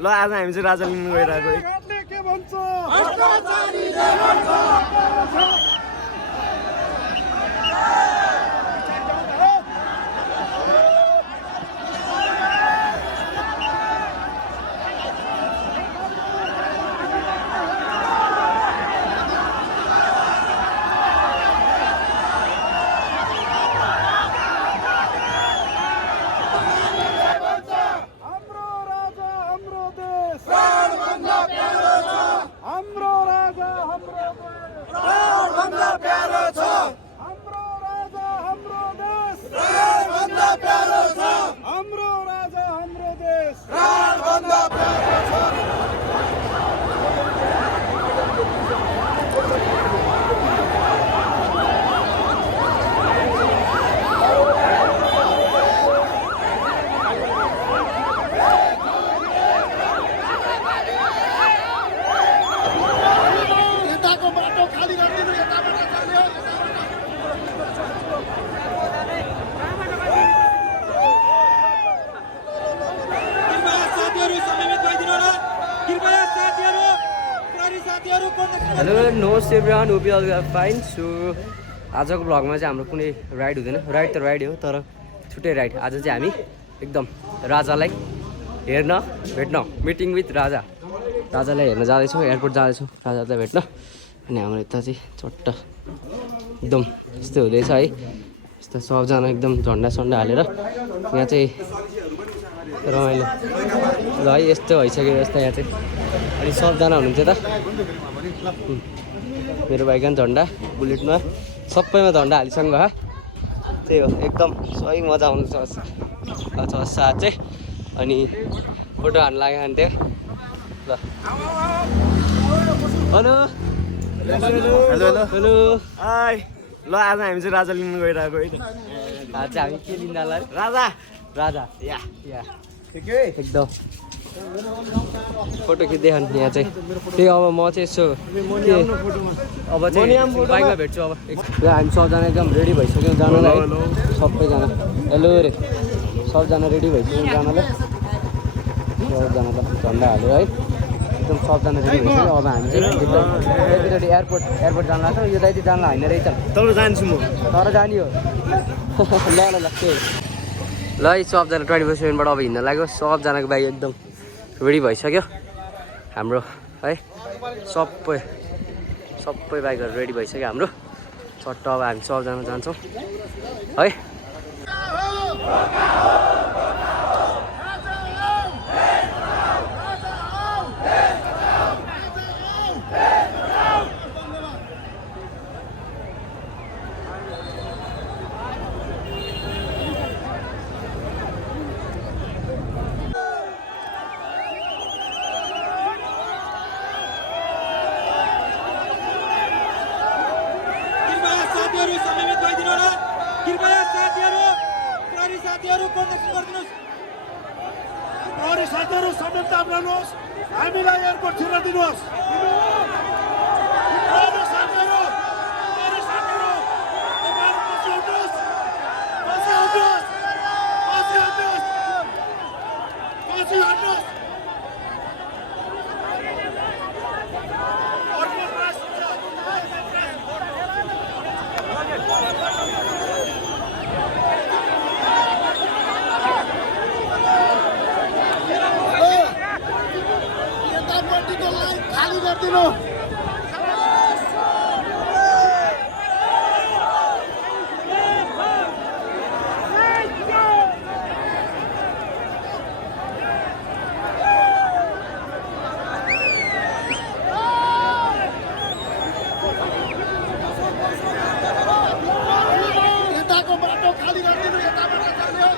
ल आज हामी चाहिँ राजा लिनु गइरहेको है। हेलो नमस्ते everyone, hope you all are fine. So आजको भ्लगमा चाहिँ हाम्रो कुनै राइड हुँदैन, राइड त राइड हो तर छुट्टै राइड। आज चाहिँ हामी एकदम राजालाई हेर्न भेट्न, मिटिङ विथ राजालाई हेर्न जाँदैछौँ, एयरपोर्ट जाँदैछौँ राजालाई भेट्न। अनि हाम्रो यता चाहिँ चट्ट एकदम यस्तो हुँदैछ है, यस्तो सबजना एकदम झन्डा सन्डा हालेर यहाँ चाहिँ रमाइलो ल है। यस्तो भइसक्यो व्यवस्था यहाँ चाहिँ। अनि सबजना हुनुहुन्थ्यो त, मेरो भाइका झन्डा बुलेटमा सबैमा झन्डा हालिसक्नु भयो। त्यही हो, एकदम सही मजा आउनु छ साथ चाहिँ। अनि फोटो हाल्नु लाग्यो भने थियो ल। Hello hello hello hello hi. ल आज हामी चाहिँ राजा लिनु गइरहेको है। आज चाहिँ हामी के लिँदा होला? राजा या एकदम फोटो खिच्दै खानु यहाँ चाहिँ। त्यही अब म चाहिँ यसो अब चाहिँ बाइकमा भेट्छु। अब हामी सबजना एकदम रेडी भइसक्यौँ जानलाई, सबैजना। हेलो रे, सबजना रेडी भइसक्यौँ जानलाई। सबजना त झन्डा हाल्यो है, एकदम सबजना रेडी भइसक्यो। अब हामी चाहिँ एकदम रेडी एयरपोर्ट जानु लाग्छ। यो दाइ जानु होइन रहेछ, तर जान्छु म, तर जाने हो। ल ल ल ल है, सबजना 24/7बाट अब हिँड्न लाग्यो। सबजनाको बाइक एकदम रेडी भइसक्यो हाम्रो है। सबै बाइकहरू रेडी भइसक्यो हाम्रो। चट्ट अब हामी सबजना जान्छौँ है। साथीहरू समेत लाग्नुहोस्, हामीलाई एयरपोर्ट छिर्न दिनुहोस्। खाली गरिदिनु। यताको बाटो खाली गरिदिनु, यताबाट जाने हो।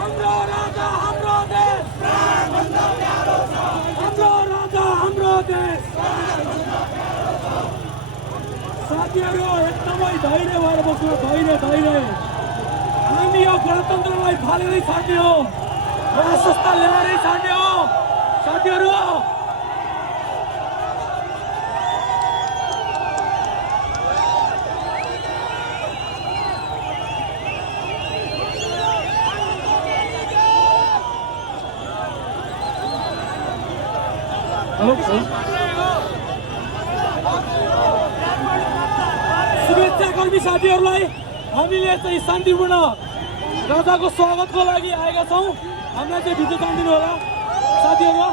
हाम्रो राजा हाम्रो देश हाम्रो राजा हाम्रो देश साथीहरू एकदमै धैर्य भएर बस्नु धैर्य हामी यो गणतन्त्रलाई फालेरै छाड्ने हो प्रशस्त ल्याएरै छाड्ने हो साथीहरू शुभेच्छाकर्मी साथीहरूलाई हामीले चाहिँ शान्तिपूर्ण राजाको स्वागतको लागि आएका छौँ हामीलाई चाहिँ भित्र जानिदिनु होला साथीहरू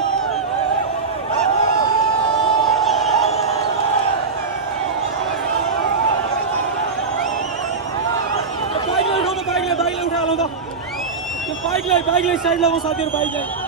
बाइकलाई उठाउनु त त्यो बाइकलाई साइड लगाउँ साथीहरू बाइकलाई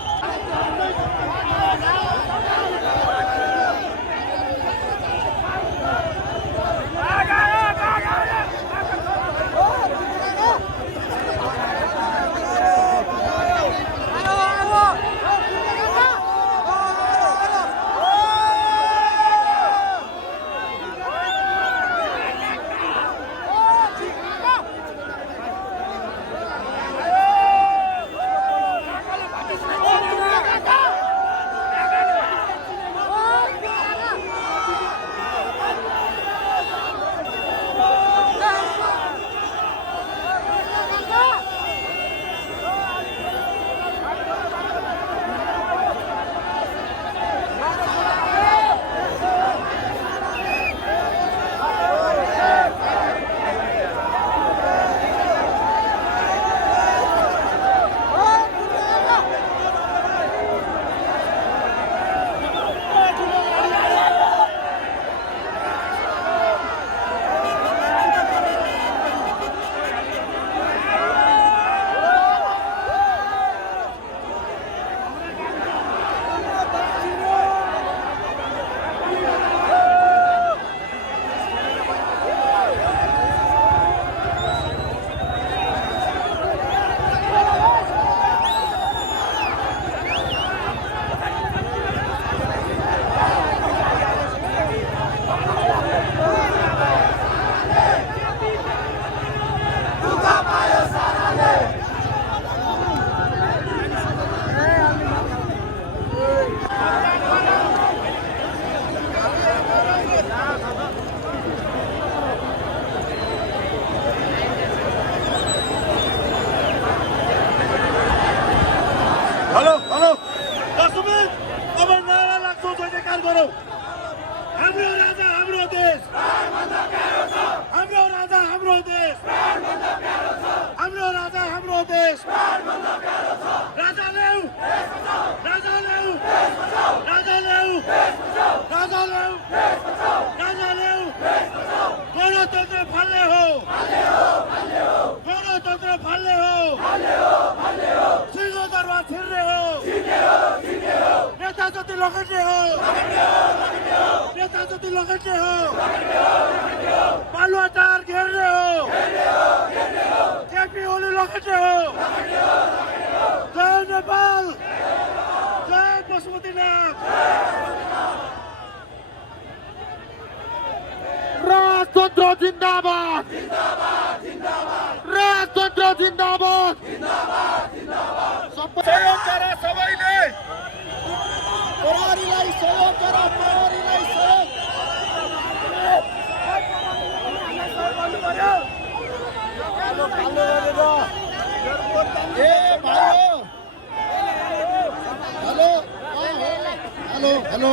बालुवाटार घेर्ने हो केपी ओली लखेट्ने हो जय नेपाल जय पशुपतिनाथ राजतन्त्र जिन्दाबाद राजतन्त्र जिन्दाबाद सहयोग गर सबैले प्रहरीलाई सहयोग गर प्रहरीलाई सहयोग हेलो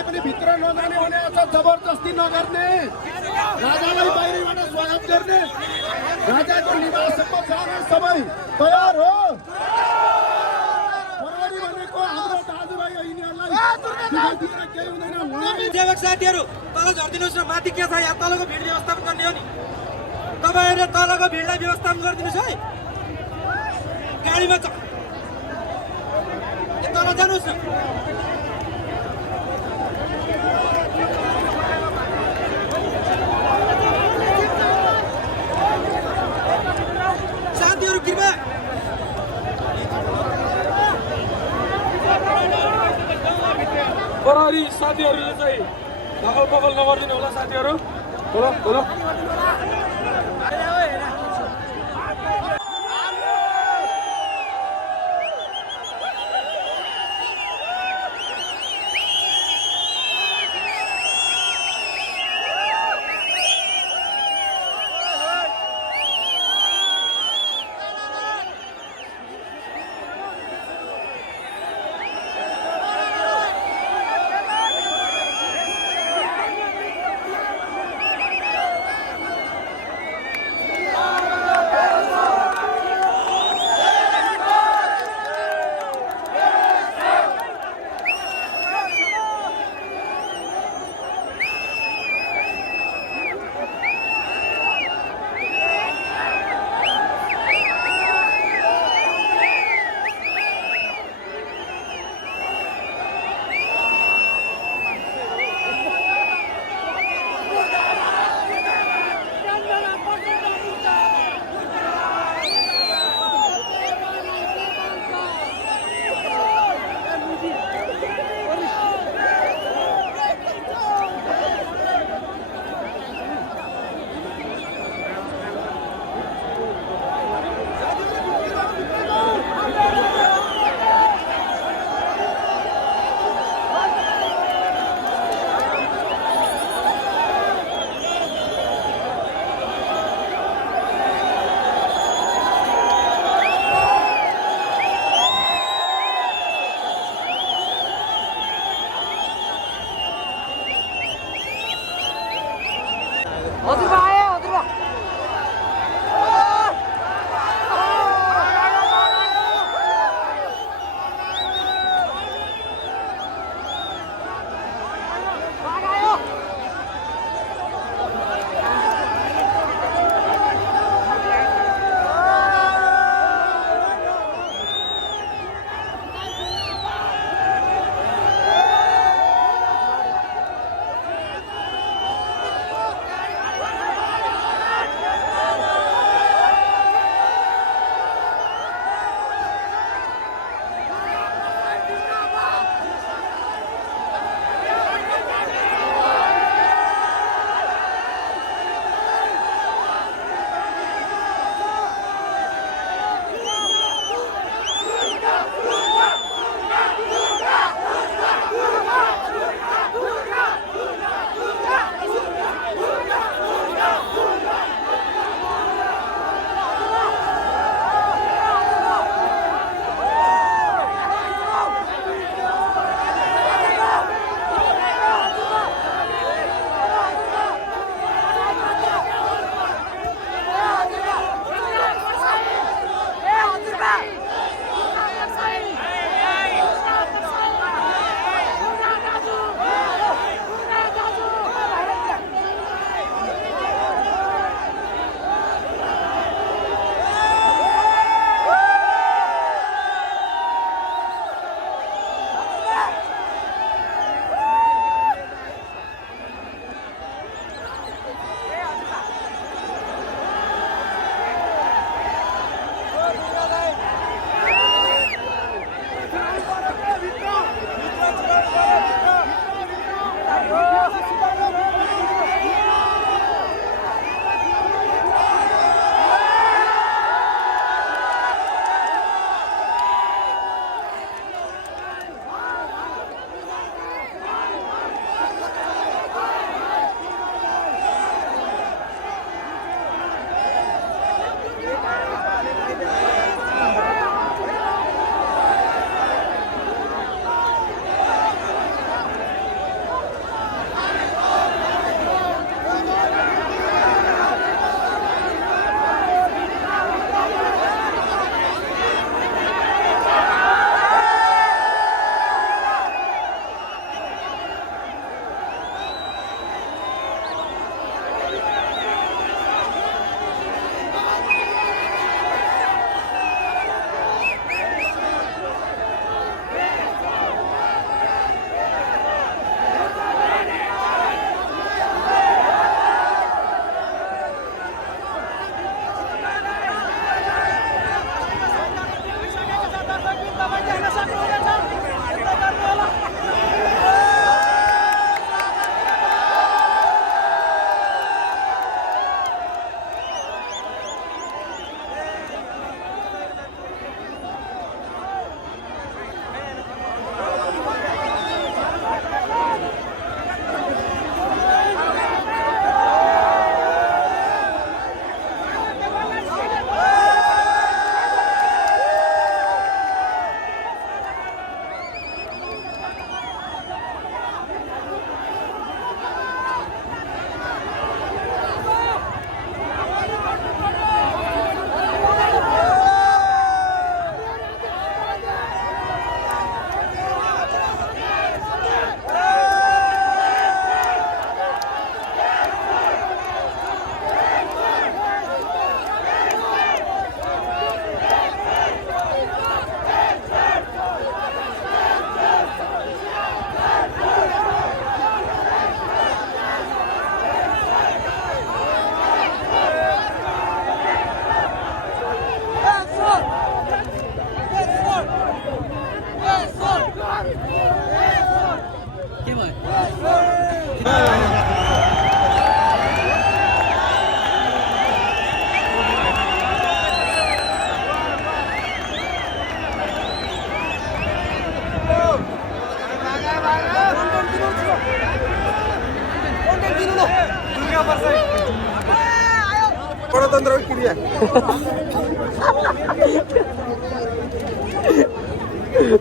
राजालाई पनि भित्र नजाने भने अझ जबरजस्ती नगर्ने, राजालाई बाहिरबाट स्वागत गर्ने, राजाको निवाससम्म जान सबै तयार हो। फरवरी भनेको हाम्रो दाजुभाइ हो, यिनीहरूलाई केही हुँदैन। सेवक साथीहरू तल झरिदिनुहोस् न, माथि के छ यहाँ तलको भिड व्यवस्थापन गर्ने हो नि। तपाईँहरूले तलको भिडलाई व्यवस्थापन गरिदिनुहोस् है। गाडीमा तल जानुहोस् न। साथीहरू कृपया प्रहरी साथीहरूले चाहिँ दखल पकल नगरिदिनु होला साथीहरू। बोलो बोलो।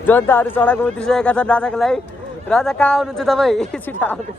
जनताहरू सडकमा उत्रिसकेका छन् राजाको लागि। राजा कहाँ आउनुहुन्छ तपाईँ? छिटो आउनु।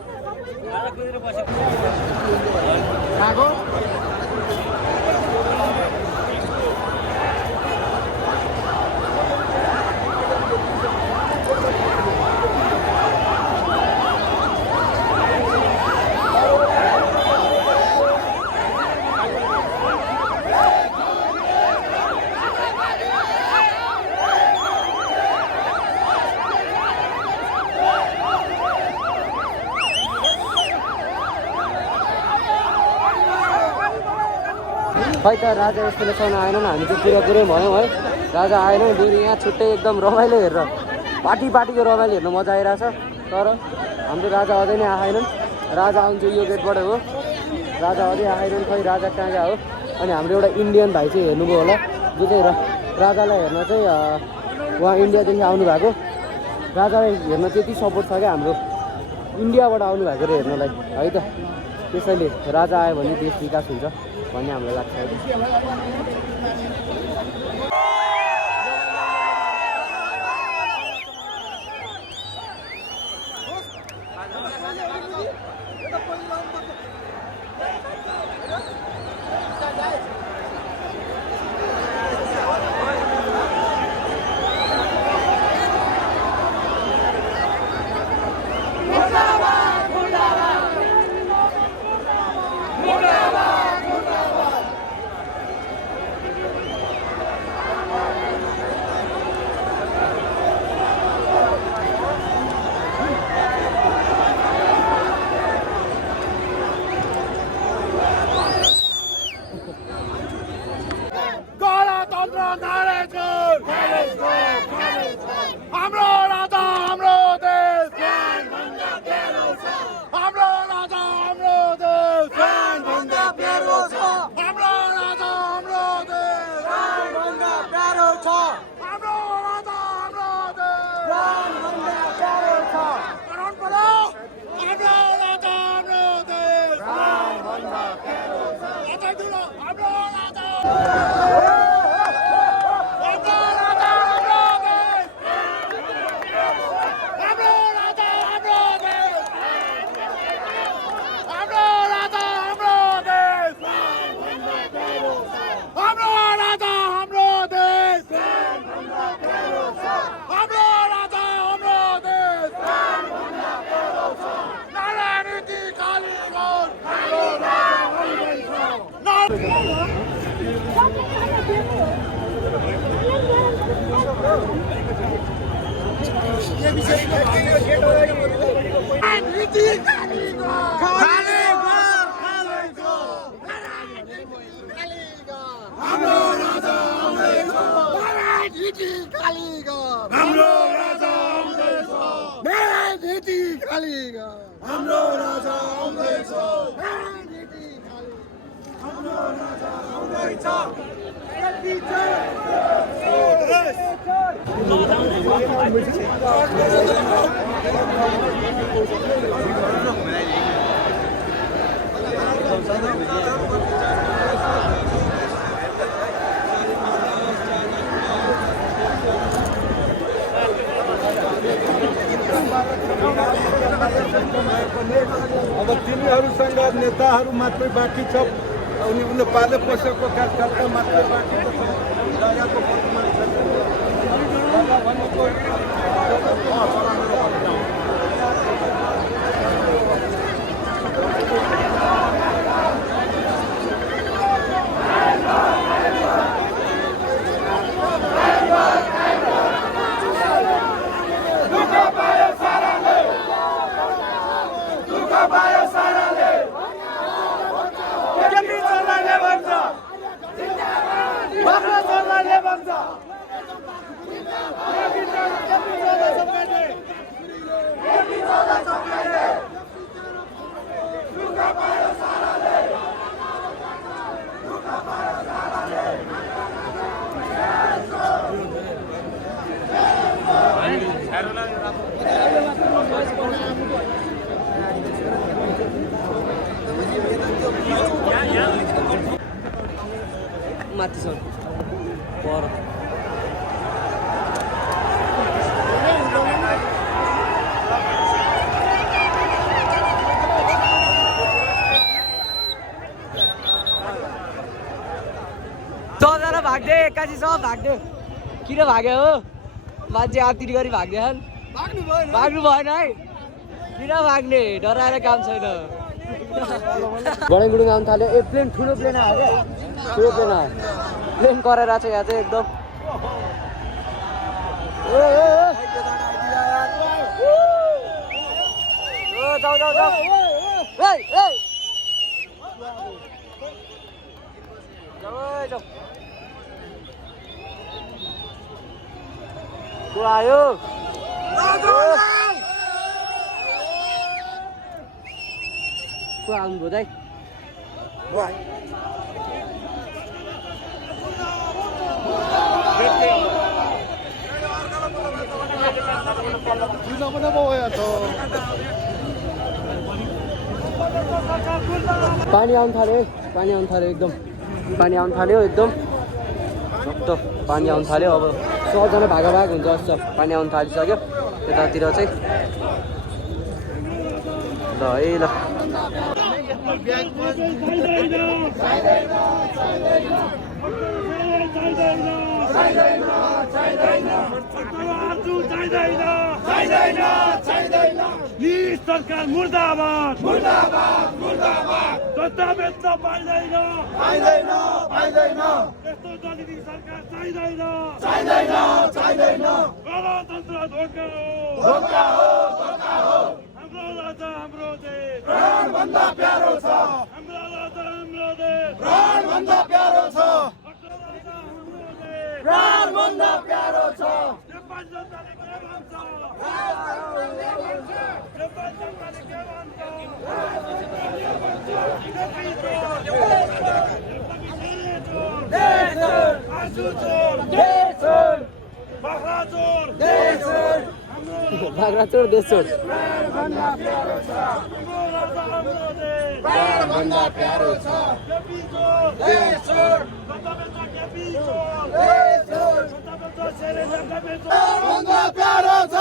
खै त राजा यस्तो लेखाउन आएनन्। हामी चाहिँ पुरै भयौँ है। राजा आएन फेरि यहाँ छुट्टै एकदम रमाइलो हेरेर पार्टीको रमाइलो हेर्नु मजा आइरहेछ। तर हाम्रो राजा अझै नै आएनन्। राजा आउँछ यो गेटबाट हो। राजा अझै आएनन्। खै राजा कहाँ गयो हो। अनि हाम्रो एउटा इन्डियन भाइ चाहिँ हेर्नुभयो होला, जो चाहिँ राजालाई हेर्न चाहिँ उहाँ इन्डियादेखि आउनुभएको। राजालाई हेर्न त्यति सपोर्ट छ क्या हाम्रो इन्डियाबाट आउनुभएको रे हेर्नलाई है त। त्यसैले राजा आयो भने देश विकास हुन्छ भन्ने हामीलाई लाग्छ। अब तिनीहरूसँग नेताहरू मात्रै बाँकी छ। उनीहरूले पाले पोसेको कार्यकर्ता मात्रै बाँकी छ। राजाको माथिसम्म पर सबजना भाग्दे एक्कासी सब भाग्दे किन भाग्यो हो मान्छे आतिर गरी भाग्दैछन् भाग्नु भएन है किन भाग्ने डराएर काम छैन गडैँगुडुङ आउनु थाल्यो ए प्लेन ठुलो प्लेन आयो क्या ठुलो प्लेन आयो प्लेन गरेर छ यहाँ चाहिँ एकदम जाऊ जाऊ जाऊ जाऊ को आयो को आउनुभयो दाइ पानी आउनु थाल्यो एकदम पानी आउनु थाल्यो एकदम पानी आउनु थाल्यो अब सबजना भाग हुन्छ जस्तो पानी आउनु थालिसक्यो यतातिर चाहिँ ल ए ल सरकार मुर्दाबाद मुर्दाबाद मुर्दाबाद जनता बेच्न पाइँदैन यस्तो दलित सरकार चाहिँदैन गणतन्त्र धोका हो हाम्रो राजा हाम्रो देश प्राणभन्दा प्यारो छ हाम्रो राजा हाम्रो देश प्राणभन्दा प्यारो छ प्राणभन्दा प्यारो छ नेपाल जनताले के भन्छ नेपाल जनताले के बाग्रा चोर देश चोर प्राणभन्दा प्यारो छ प्राणभन्दा प्यारो छ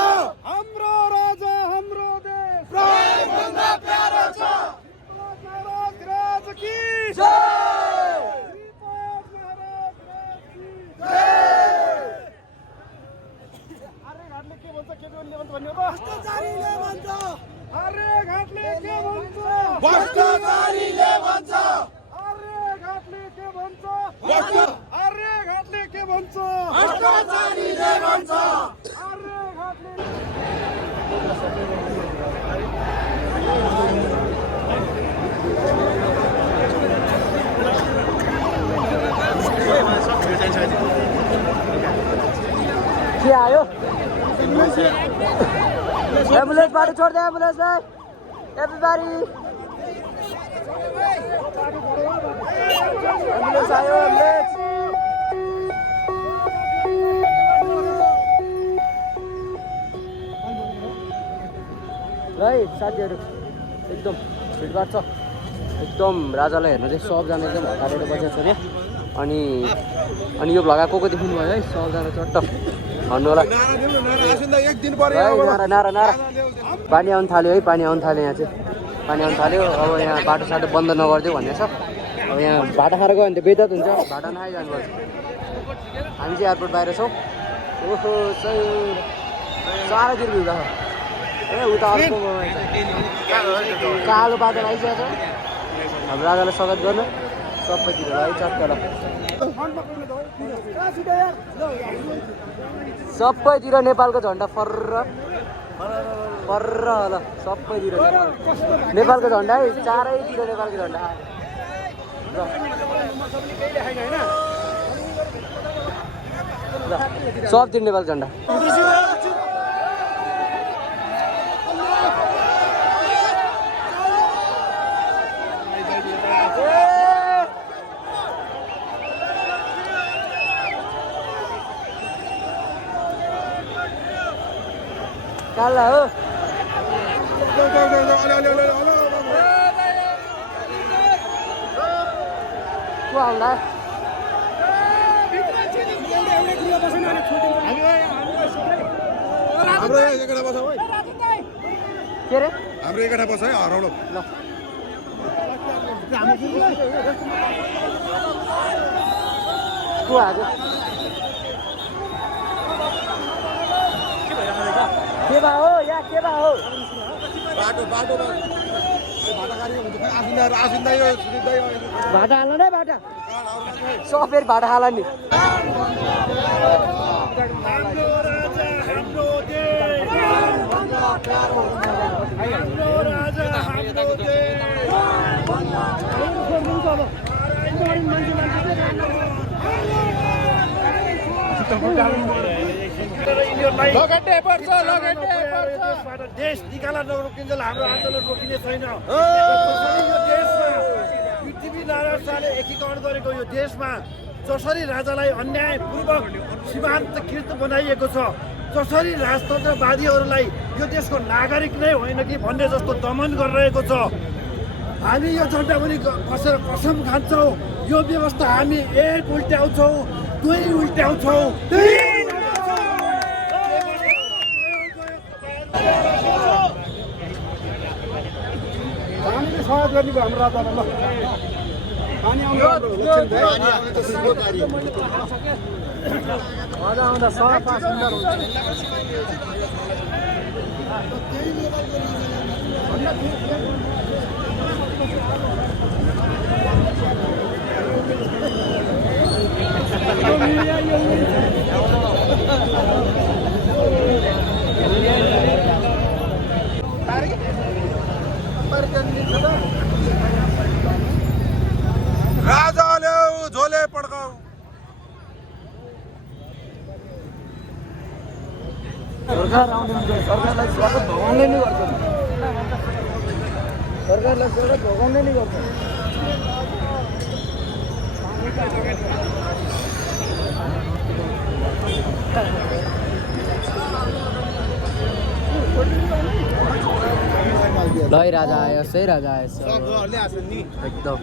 हाम्रो राजा हाम्रो देश प्राणभन्दा प्यारो छ महाराज की भ्रष्टाचारीले भन्छ भ्रष्टाचारीले भन्छ के आयो एम्बुलेन्स बाटो छोड्दै एम्बुलेन्सलाई एभ्रीबडी एम्बुलेन्स आयो एम्बुलेन्स है साथीहरू एकदम भिडभाड छ एकदम राजालाई हेर्न चाहिँ सबजना एकदम हतारेर बसेको छ अरे अनि यो भ्लग को देख्नु भयो है सबजना चट्ट भन्नु होला नारा नारा पानी आउनु थाल्यो है पानी आउनु थाल्यो यहाँ चाहिँ पानी आउनु थाल्यो अब यहाँ बाटो साटो बन्द नगरिदियो भन्ने छ अब यहाँ भाटा खाएर गयो भने त बेदत हुन्छ भाटा नखाइ जानुपर्छ हामी चाहिँ एयरपोर्ट बाहिर छौँ ओहो साह्रो तिर भिड छ ए उता अर्को कालो बादल आइसकेको छ हाम्रो राजालाई स्वागत गर्नु सबैतिर है चक्कर सबैतिर नेपालको झन्डा फर्र फर्र होला सबैतिर नेपालको झन्डा है चारैतिर नेपालको झन्डा सबतिर नेपालको झन्डा काला हो को आउला हाम्रो एकटा बस है के रे हाम्रो एकटा बस है हराउनु ल को आजो के बा हो या के बा हो बाटो बाटो भाटा गाडी हुन्छ आसिन्दा यो सुनिदै भाटा हाल्नु नै भाटा सफेर भाटा हाल नि देश निकाला नरोकिन्जेल हाम्रो आन्दोलन रोकिने छैन पृथ्वी नारायण शाहले एकीकरण गरेको यो देशमा जसरी राजालाई अन्यायपूर्वक सीमान्तकृत बनाइएको छ जसरी राजतन्त्रवादीहरूलाई यो देशको नागरिक नै होइन कि भन्ने जस्तो दमन गरिरहेको छ हामी यो झन्डामुनि बसेर कसम खान्छौँ यो व्यवस्था हामी एक उल्ट्याउँछौँ दुई उल्ट्याउँछौँ पानीले सहयोग गर्ने भयो हाम्रो राजालाई ल पानी आउँदा सफा सुन्दर हुन्छ राजाले झोले पड्काऊ सरकार आउने सरकारलाई स्वागत भगाउने नै गर्छ सरकारलाई स्वागत भगाउने नै गर्छ ल राजा आयो सही राजा आएछ एकदम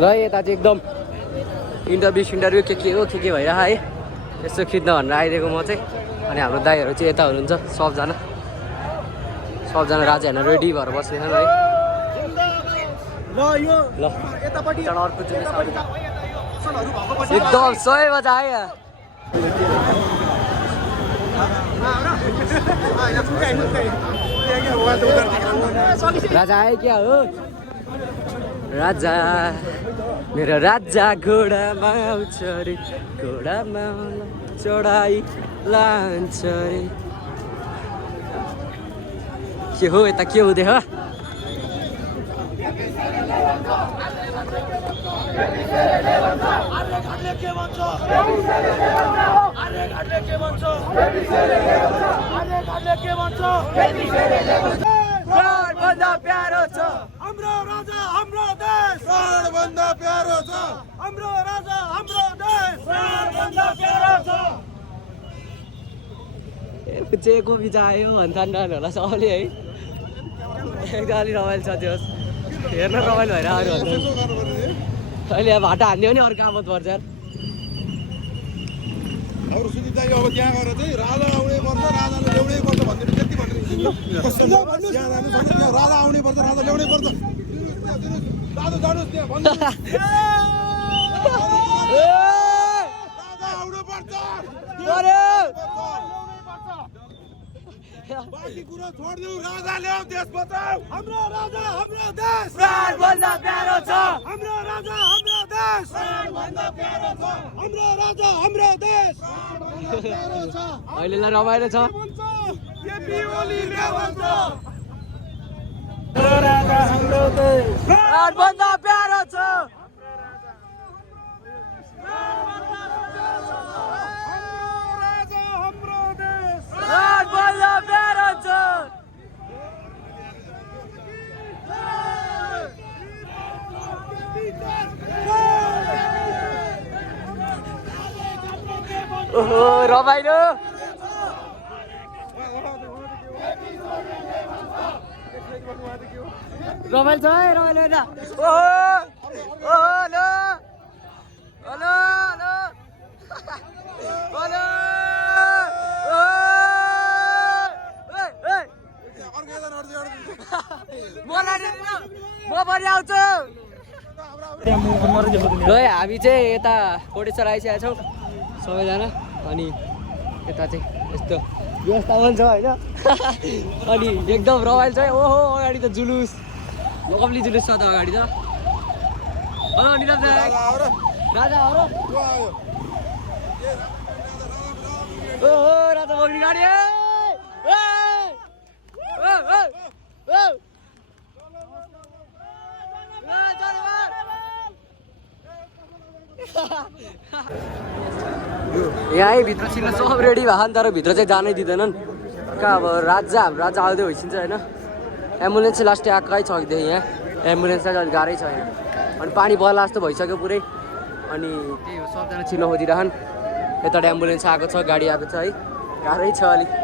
ल यता चाहिँ एकदम इन्टरभ्यू के हो के भइरहेको है यसो खिच्न भनेर आइदिएको म चाहिँ अनि हाम्रो दाइहरू चाहिँ यता हुनुहुन्छ सबजना राजाहरू रेडी भएर बसेछन् है ल अर्को एकदम 100 बजे आयो राजा आयो क्या हो राजा मेरो राजा घोडामा आउँछ रे घोडामा चढाइ लान्छ रे के हो यता के हुँदै हो भन्दा प्यारो छ हाम्रो राजा हाम्रो देश भन्दा प्यारो छ हाम्रो राजा हाम्रो देश भन्दा प्यारो छ चेको बिचा आयो भन्दा होला सबले है एकदम अलि रमाइलो छ त्यो हेर्न रमाइलो भइरहेको अहिले अब भाटा हान्ने हो नि अर्को आमत पर्छ अरू सुनिता अब त्यहाँ गएर चाहिँ राजा आउने पर्छ राजाले ल्याउनै पर्छ भन्ने त्यति भनेर राजा आउने पर्छ राजा ल्याउनै पर्छ राजा जानुहोस् त्यहाँ भन्नु राजा आउनु पर्छ बाँकी कुरा छोडिदेऊ राजा ल्याऊ देश बचाऊ हाम्रो राजा हाम्रो देश भन्दा प्यारो छ हाम्रो राजा हाम्रो देश भन्दा प्यारो छ हाम्रो राजा हाम्रो देश अहिले ल रमाइलो छ राजा हाम्रो देश भन्दा प्यारो छ ओहो रमाइलो रमाइलो छ है रमाइलो हेर्दा ओहो हेलो हेलो हेलो म पनि आउँछु ल हामी चाहिँ यता कोटेश्वर आइसकेका छौँ सबैजना अनि यता चाहिँ यस्तो व्यवस्थापन छ होइन अनि एकदम रमाइलो छ है ओहो अगाडि त जुलुस नकम्ली जुलुस छ त अगाडि त हेलो निरज राजा हो र ओहो राजा बग्ने गाडी यहीँ भित्र छिर्न सब रेडी भएको नि तर भित्र चाहिँ जानै दिँदैनन् कहाँ अब राजा हाम्रो राजा आउँदै भइसिन्छ होइन एम्बुलेन्स चाहिँ लास्टै आएकै छ कि यहाँ एम्बुलेन्स चाहिँ अलिक गाह्रै छ यहाँ अनि पानी बल्ला जस्तो भइसक्यो पुरै अनि त्यही हो सबजना छिर्न खोजिरहन् यताबाट एम्बुलेन्स आएको छ गाडी आएको छ है गाह्रै छ अलिक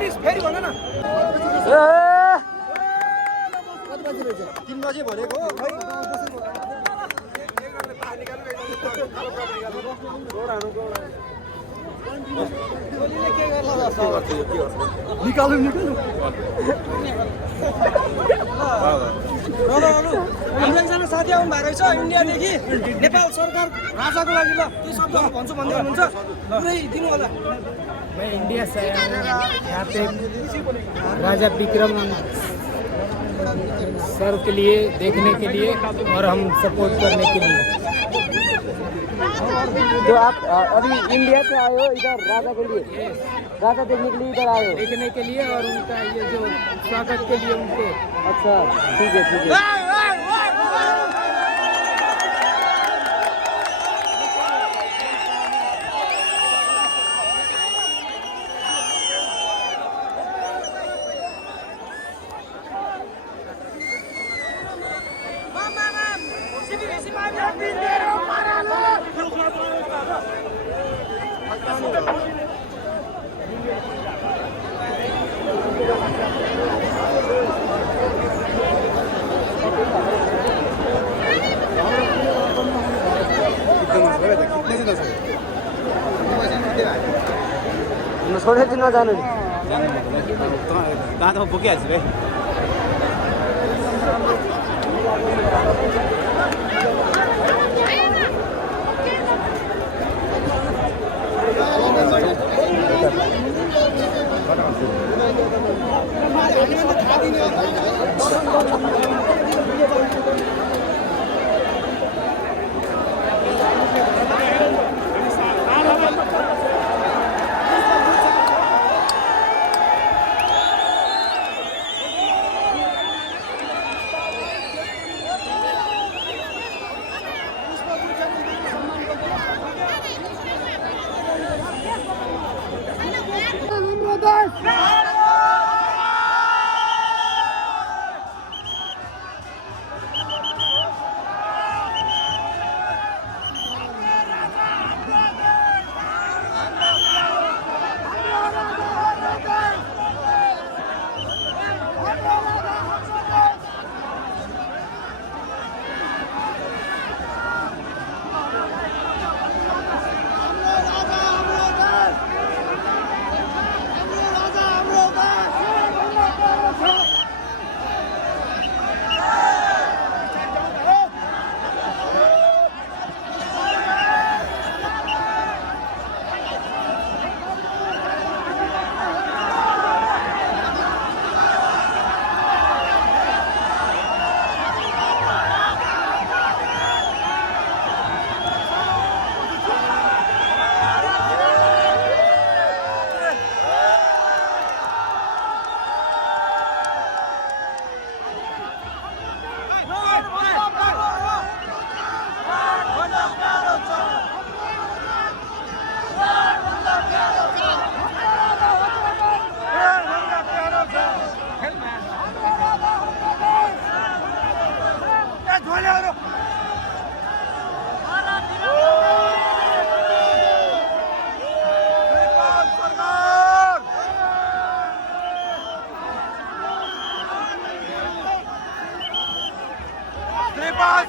फेरि भन न 3 बजे भनेको खै निकाल्नु हाम्रो एकजना साथी आउनु भएको रहेछ इन्डियादेखि नेपाल सरकार राजाको लागि ल के शब्दहरू भन्छु भन्दै हुनुहुन्छ पुरै दिनु होला मैं इंडिया से आया हूँ यहाँ पे राजा विक्रम सर के लिए देखने के लिए और हम सपोर्ट करने के लिए। तो आप अभी इंडिया से आए हो इधर राजा के लिए, राजा देखने के लिए इधर आए हो? देखने के लिए और उनका ये जो स्वागत के लिए उनके। अच्छा ठीक है ठीक है। छोडेर चाहिँ नजानु नि दाँतमा बोकिहाल्छु है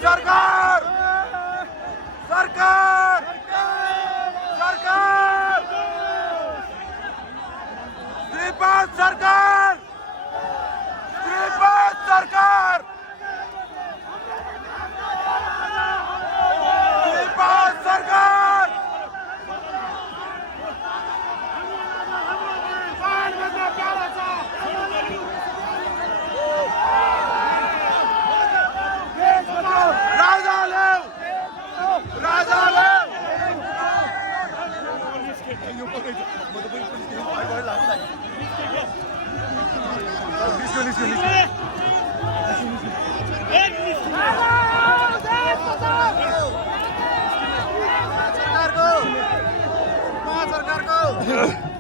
सरकार सरकार सरकार श्रीपाद सरकार श्रीपाद सरकार श्रीपाद सरकार सरकार को